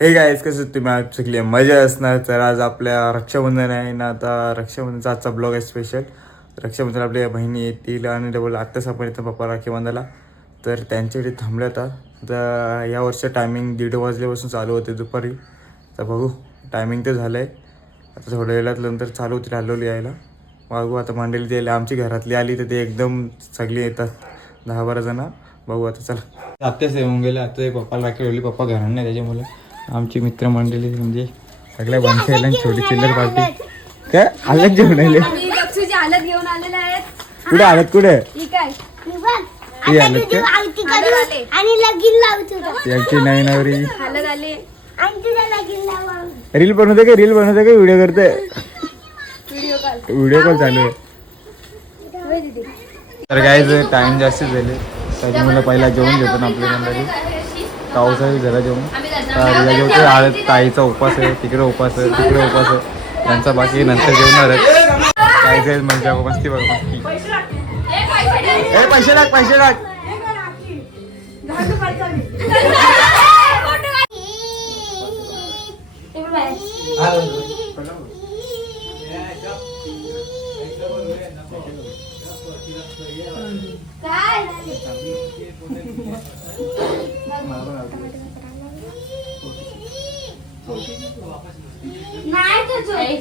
Hey guys कसं तुम्ही आज सगळे मजा असणार. तर आज आपल्या रक्षाबंधन आहे ना. आता रक्षाबंधनचा आजचा ब्लॉग आहे स्पेशल. रक्षाबंधन आपल्या बहिणी येतील आणि डबल आत्ताच आपण येतं पप्पा राखी बांधायला. तर त्यांच्याकडे थांबलं आता या वर्षी टायमिंग 1:30 वाजल्यापासून चालू होते दुपारी. तर बघू टायमिंग तर झालं आहे. आता थोड्या वेळात नंतर चालू होतील हलवली यायला. बघू आता मांडली द्यायला आमची घरातली आली तर ते एकदम सगळी येतात 10-12 जण. बघू आता चला. आत्ताच येऊन गेले. आता पप्पाला राखी ठेवली. पप्पा घरात नाही त्याच्यामुळे आमची मित्रमंडळी म्हणजे सगळ्या बनशायला छोटी चिल्लर पार्टी काय हालत जेवण आले. हालत घेऊन आलेले आहेत. कुठे हालत कुठे काय हालत आणि लगीन लावतो यांची नवी नवरी हालत आले. रील बनवते का व्हिडिओ करते. व्हिडिओ कॉल चालू आहे. तर काय टाइम जास्त झाले त्याच्यामुळे पहिला जेवण घेतो ना आपल्या मंडळी. पावसाळी जरा जेवण जेवतो. आज ताईचा उपास आहे, तिकडे उपास आहे, तिकडे उपास आहे त्यांचा. बाकी नंतर जेवणारच काय म्हणजे मस्ती बघा मस्ती. पैसे टाक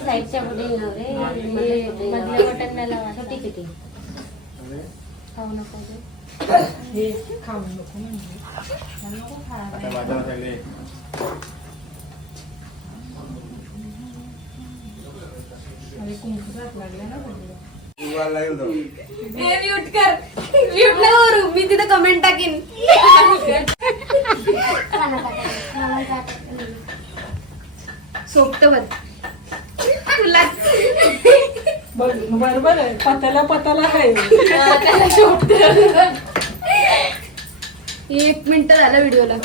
साईडच्या मधल्या बटन छोटी किती खाऊ नको हे खाऊ नको नको मी तिथे कमेंट टाकीन. सोपत बरोबर आहे. पताला आहे. 1 मिनिट झालं व्हिडिओला.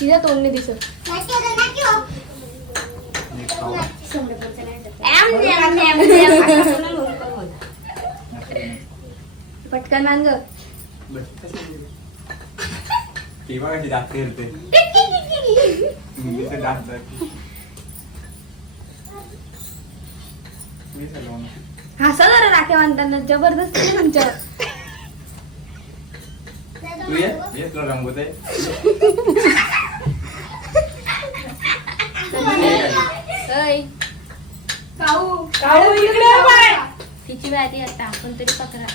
तिच्या तोंडने दिसत पटकन मांग. हसा जरा राख्या बांधताना जबरदस्त तुमच्यावर. तिची बारी आता आपण तरी पकडा.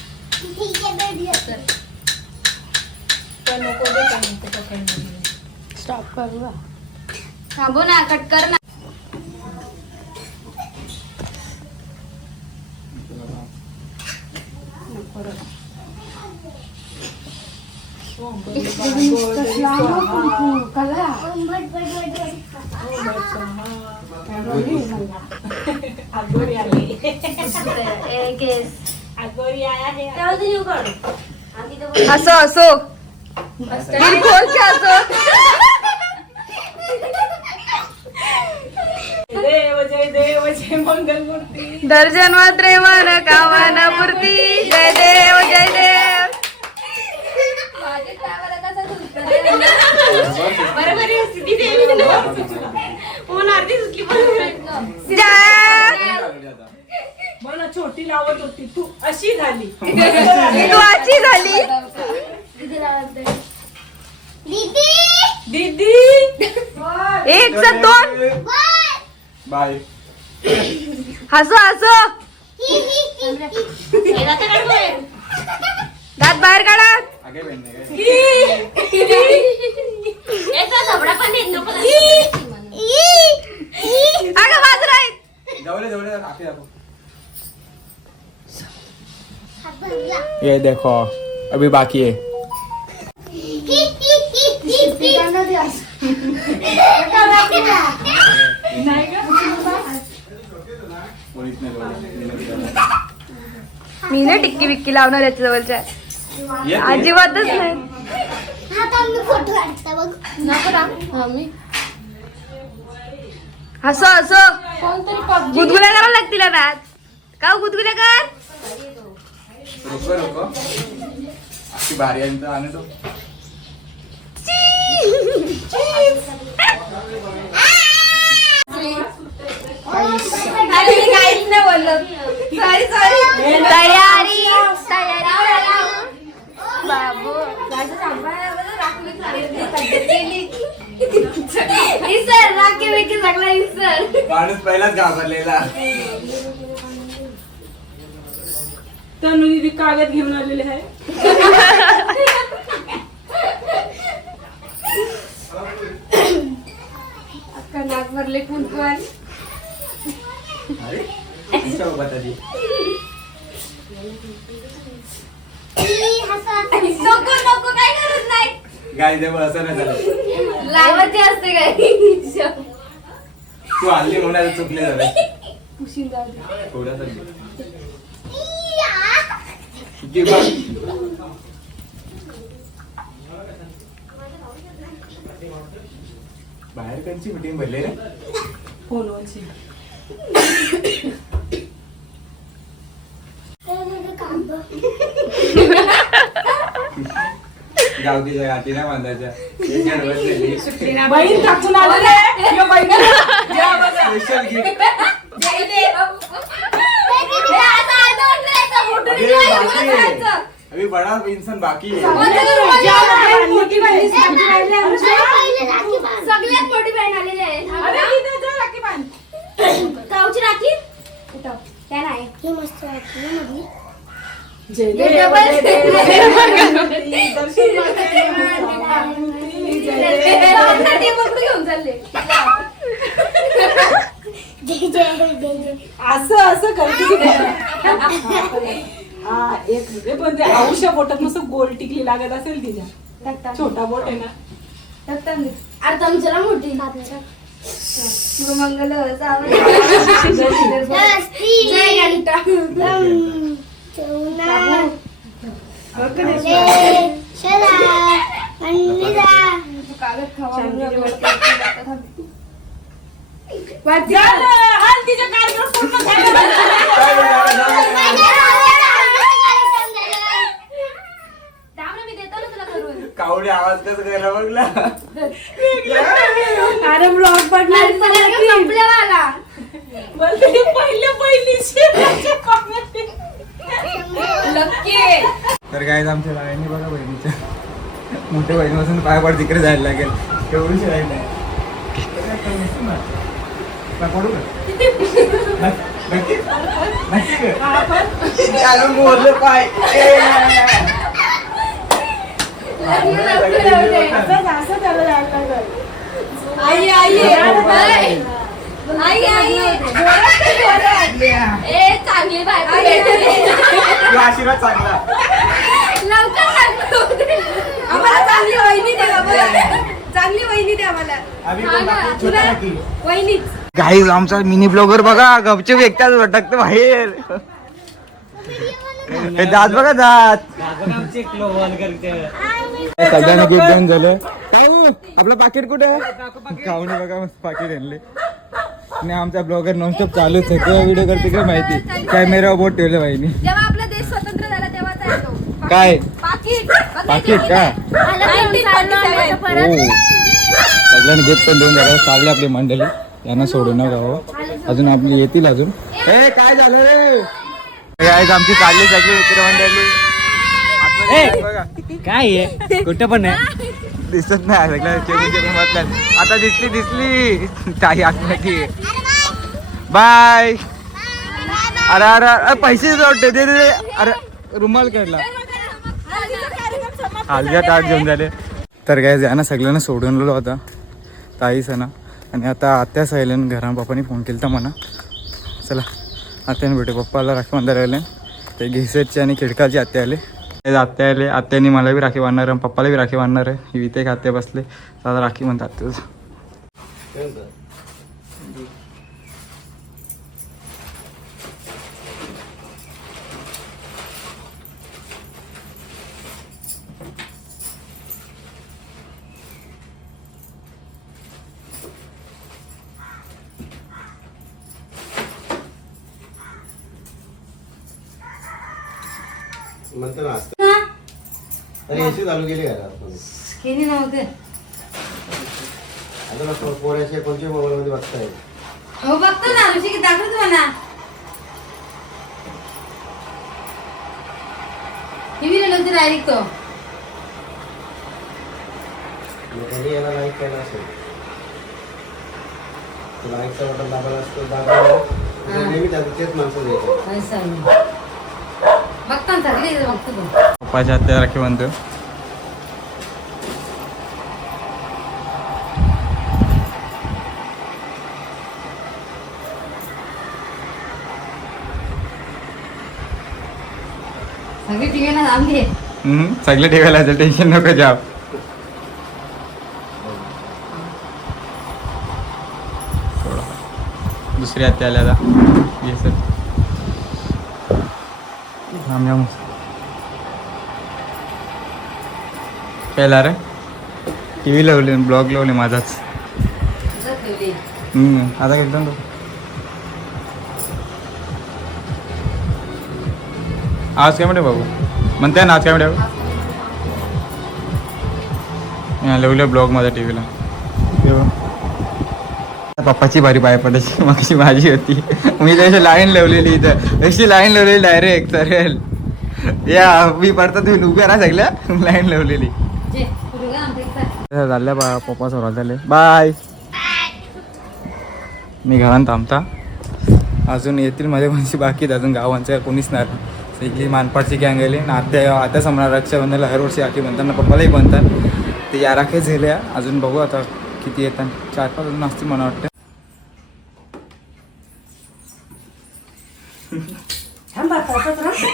स्टॉप करू थांबू ना. कट कर ना. असो असो दर्जन्मात्रे मन कामना मूर्ती. जय देव जय देव. मला छोटी लावत होती तू अशी झाली. तू अशी झाली. दीदी 1 से 2 बाय. हसो हसो. दात बाहेर काढा. अगं बाजूला आहेत. ये देखो अभी बाकी है. मी ना टिक्की बिक्की लावणार याच्या जवळच्या. अजिबातच नाही. हसो हसो. गुदगुल्या करावं लागतील ना. का गुदगुल्या कर. अशी भारी आहे तर आणतो. अरे मी काहीच नाही बोललो. Sorry sorry. तयारी बाबू इसर राखी विकी सगळा इसर. माणूस पहिलाच घाबरलेला. तनु दीदी कागद घेऊन आलेले आहे. अक्का नाक भरले कुंकवान. अरे तुमच्या बघा ती. नको नको काय करत नाही. गाय देव असं नाही झालं. लावायची असते काय. तू हल्ली म्हणून चुकले झालं. पुशीन जाऊ दे. थोडासा घे बघ. बाहेर कंची मीटिंग भरले रे. फोनवरची. गावतीच्या गाठी नाही बांधायच्या. एक जण बसलेली. बहीण टाकून आलेले आहे. यो बहीण जेवा बघा. Special gift. अभी बाकी है. अभी बड़ा इंसान बाकी है. मोठी बहीण सारखी राहिली आमची. सगळ्यात मोठी बहीण आलेली आहे. अरे इथे जा राखी बांध. गावची राखी कुठं त्या नाही. ही मस्त राखी आहे मधली. जय हे देव डबल. जय देव. दर्शन ते बघू घेऊन चालले. असं असं करते. हा एक म्हणजे पण ते आयुष्या बोटात मस्त गोल टिकली लागत असेल तिच्या. छोटा बोट आहे ना. अरे तुमच्याला मोठी मंगल जय घंटा. कागद खावा. हल्दीच्या कार्यक्रम पूर्ण झाला. मी देतो ना तुला करून. कावडे आवाज कसं करायला बघला. अरे ब्लॉग पडणार. संपलेवाला. बोलते पहिले पहिलीची लक्की. तर काय आमच्या लागायनी बघा बहिणीच्या मोठ्या बहिणीपासून पाय पड तिकडे जायला लागेल. एवढीच राहील नाही. पडू का मोरले पाय. असं त्याला जायला लागलं. आई आई आई आई ए चांगली बायको. आशीर्वाद चांगला. लवकर आम्हाला चांगली वहिनी द्या आम्हाला. चांगली वहिनी द्या आम्हाला. हा ना, तुला वहिनीच. गाईज आमचा मिनी ब्लॉगर बघा गपचूप एकटाच भटकतो बाहेर. हे दात बघा दात. सगळ्यांना गिफ्ट देऊन झालं. काऊ आपलं पाकिट कुठे आहे. काऊने बघा मस्त पाकिट आणले. आणि आमचा ब्लॉगर नॉनस्टॉप चालूच आहे. तेव्हा व्हिडिओ करते काय माहिती. कॅमेरावर बोट ठेवलं बाईनी. जेव्हा आपला देश स्वतंत्र झाला तेव्हाच आहे तो. काय पाकिट पाकिट का. 1947 परत. सगळ्यांनी गिफ्ट पण देऊन झालं. चालले आपली मंडळी. यांना सोडू नका हो. अजून आपली येतील अजून. हे काय झालं रे. काय आमची चालली सगळी मित्र मंडळी. बघा काय आहे कुठं पण आहे. दिसत नाही सगळ्या. आता दिसली ताई आतमध्ये. बाय. अरे अरे अरे पैसे जोडते दे दे. अरे रुमाल काढला. हलग्या ताट घेऊन झाले. तर काय यांना सगळ्यांना सोडून आलो होता ताई सणा. आणि आता आत्या सायलन घरा पप्पानी फोन केला तर म्हणा चला आत्याने भेटू. पप्पाला राखी बांधायला आले. ते घेसेटचे आणि खिडकाची आत्या आले. आत्या आले. आत्यानी मला बी राखी बांधणार आहे. पप्पाला बी राखी बांधणार आहे. इथे एक आत्या बसले. आता राखी म्हणतात तुझं. एसी चालू केली घरात केली नव्हते आता पोळ्याचे कोणत्या मोबाईल मध्ये बघताय हो बघतो ना ऋषिक दाखवतो म्हणा टीव्हीला नव्हते डायरेक्ट तो त्यांनी याला लाईक केला असेल लाईकचा बटन दाबायला असतो दाबायला नेहमी तेच माणसं द्यायचे असं आहे. बघतो ना सगळे बघतो तो पप्पाच्या हातात राखी बांधतो. सगळी टीव्हीला आमली सगळे ठेवायला टेन्शन नको जाव. दुसरी आत्या आल्या आता ये सर पहिला रे टी व्ही लावले ब्लॉग लावले माझाच. ठेवली आता घेतो ना आज काय म्हणते बाबू म्हणते ना आज काय म्हणते लावलं ब्लॉग माझ्या टी व्हीला. पप्पाची भारी पाय पडायची मागची माझी होती मी त्याची लाईन लावलेली इथं अशी लाईन लावलेली डायरेक्ट चालेल या मी पडता तुम्ही उभ्या राहा सगळ्या लाईन लावलेली झाल्या बा पप्पा सोबत झाले बाय. मी घरात थांबता अजून येतील माझ्या कोणची बाकी अजून गावांचं कोणीच नाही सगळी मानपाडची गँग गेली ना आता समजा रक्षाबंधनला हर वर्षी राखी बनतात ना पप्पालाही बनतात ते या राखी झाल्या अजून बघू आता किती येतात 4-5 अजून असतील मला वाटतं.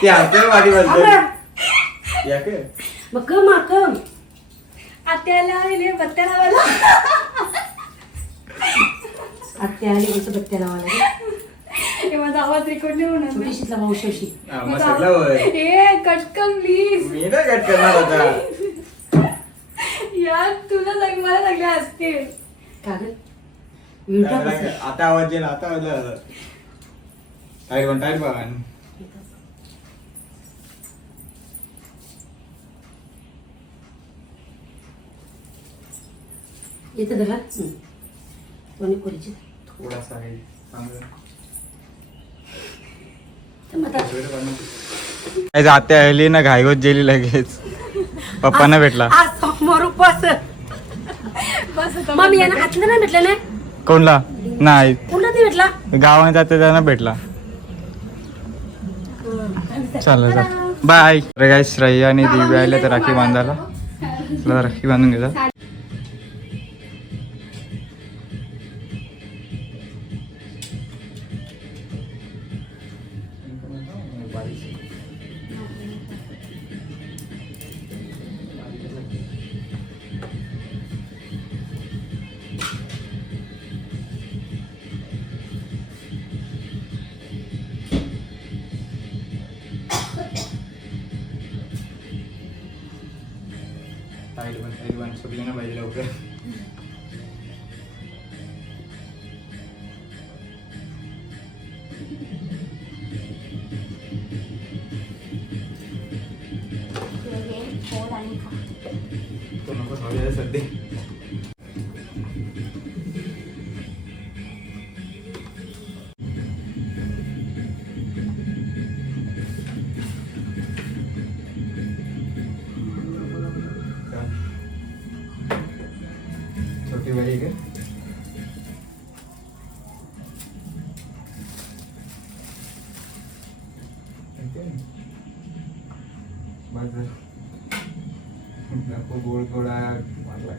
ती आत्या वाटी आत्याला आले बत्त्या लावायला आत्या आली कसं बत्त्या लावायला हे माझा आवाज रेकॉर्ड नाही होणार छोटीशीतला मावशी ए कटकन प्लीज मी ना कट करणार होता यार तुला सांग मला सगळे असतील आता आवाज येईल आता आवाज टाईट बघा येते त्याला कोणी परिचित थोडासा आहे आत्या आली ना घाईवत गेली लगेच पप्पांना भेटला समोर बस मग यांना हातलं नाही भेटलं नाही कोणला नाही कोणला ते भेटला गावाने जाते त्यांना भेटला. चालेल बाय. अरे काय श्रेया आणि दिव्या आल्या तर राखी बांधायला राखी बांधून घेतात. साईड वन सुटली ना पाहिजे लवकर. तो नको खाऊ सध्या छोटी वाली का गोड थोडा मारला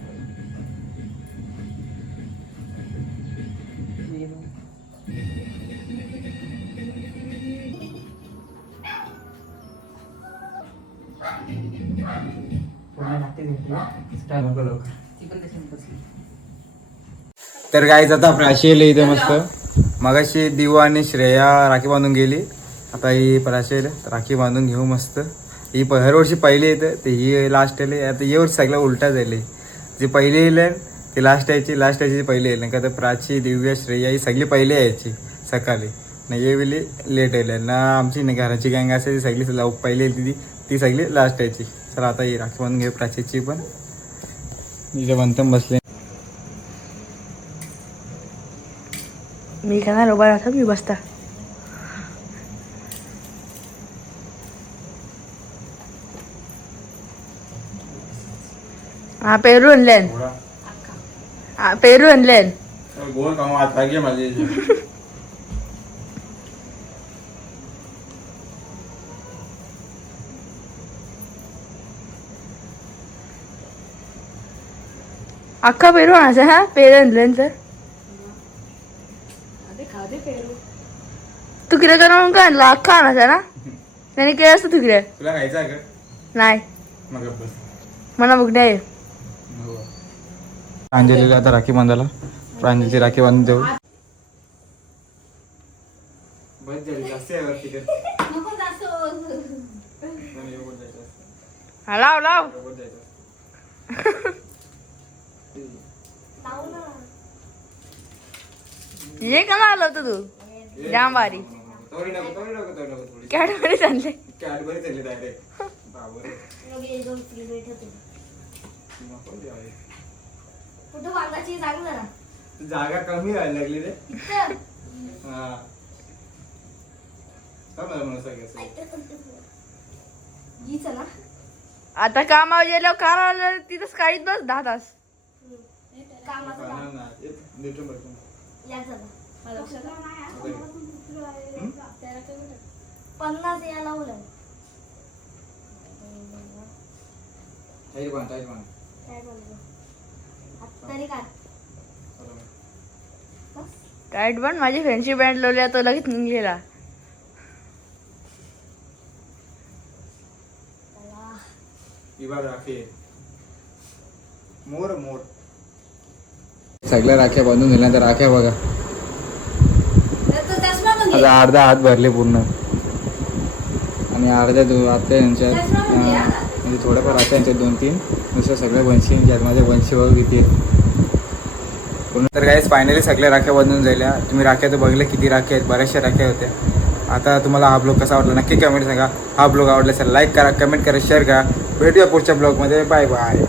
तर काय आता प्राशी येईल इथे मस्त मगाशी दिवा आणि श्रेया राखी बांधून गेली आता ही प्राशी येईल राखी बांधून घेऊ मस्त. ही हर वर्षी पहिली येते ते ही लास्ट येईल आता ये वर्षी सगळं उलटा झाले जी पहिली येईल ती लास्ट यायची पहिली येईल का तर प्राची दिव्या श्रेया ही सगळी पहिली यायची सकाळी ना ये वेळी लेट येईल ना आमची ना घराची गँग असायची सगळी पहिली येईल ती सगळी लास्ट यायची. चला आता ही राखी बांधून घेऊ प्राचीची पण. इथे बंतम बसले. मी करणार उभा राहता मी बसता. हा पेरू आणलेन. हा पेरू आणलेन. गोल काम हात पाहिजे माझे. अख्खा पेरू आणायचा हा पेरू आणलेन तर. तू किती करून काय आणला अख्खा आणायचा ना त्याने केलं असतं तुकडे. तुला खायचं आहे का? नाही मग बस. मला बघ नाही. प्रांजलीला आता राखी बांधायला. प्रांजलीची राखी बांधून देऊ. हा लाव लाव. ये का आलं होतं तू जाम भारी. कॅडबरी आणले. जागा कमी व्हायला लागली रे. आता कामावर गेल्यावर कार तिथंच काढीत बस 10 तास. टाईट पण माझी फॅन्सी बँड लावली तो लगेच निघलेला. मोर मोर सगळ्या राख्या बांधून दिल्या. तर राख्या बघा आता अर्धा हात भरले पूर्ण आणि अर्ध्या आता यांच्यात म्हणजे थोडंफार आता यांच्यात 2-3 दुसऱ्या सगळ्या वंशी ज्यात माझ्या वंशी बघ किती पूर्ण. तर गाईस फायनली सगळ्या राख्या बांधून झाल्या. तुम्ही राख्या तर बघले किती राख्या आहेत. बऱ्याचशा राख्या होत्या. आता तुम्हाला हा ब्लॉग कसा वाटला नक्की कमेंट सांगा. हा ब्लॉग आवडला असेल लाईक करा, कमेंट करा, शेअर करा. भेटूया पुढच्या ब्लॉगमध्ये. Bye bye.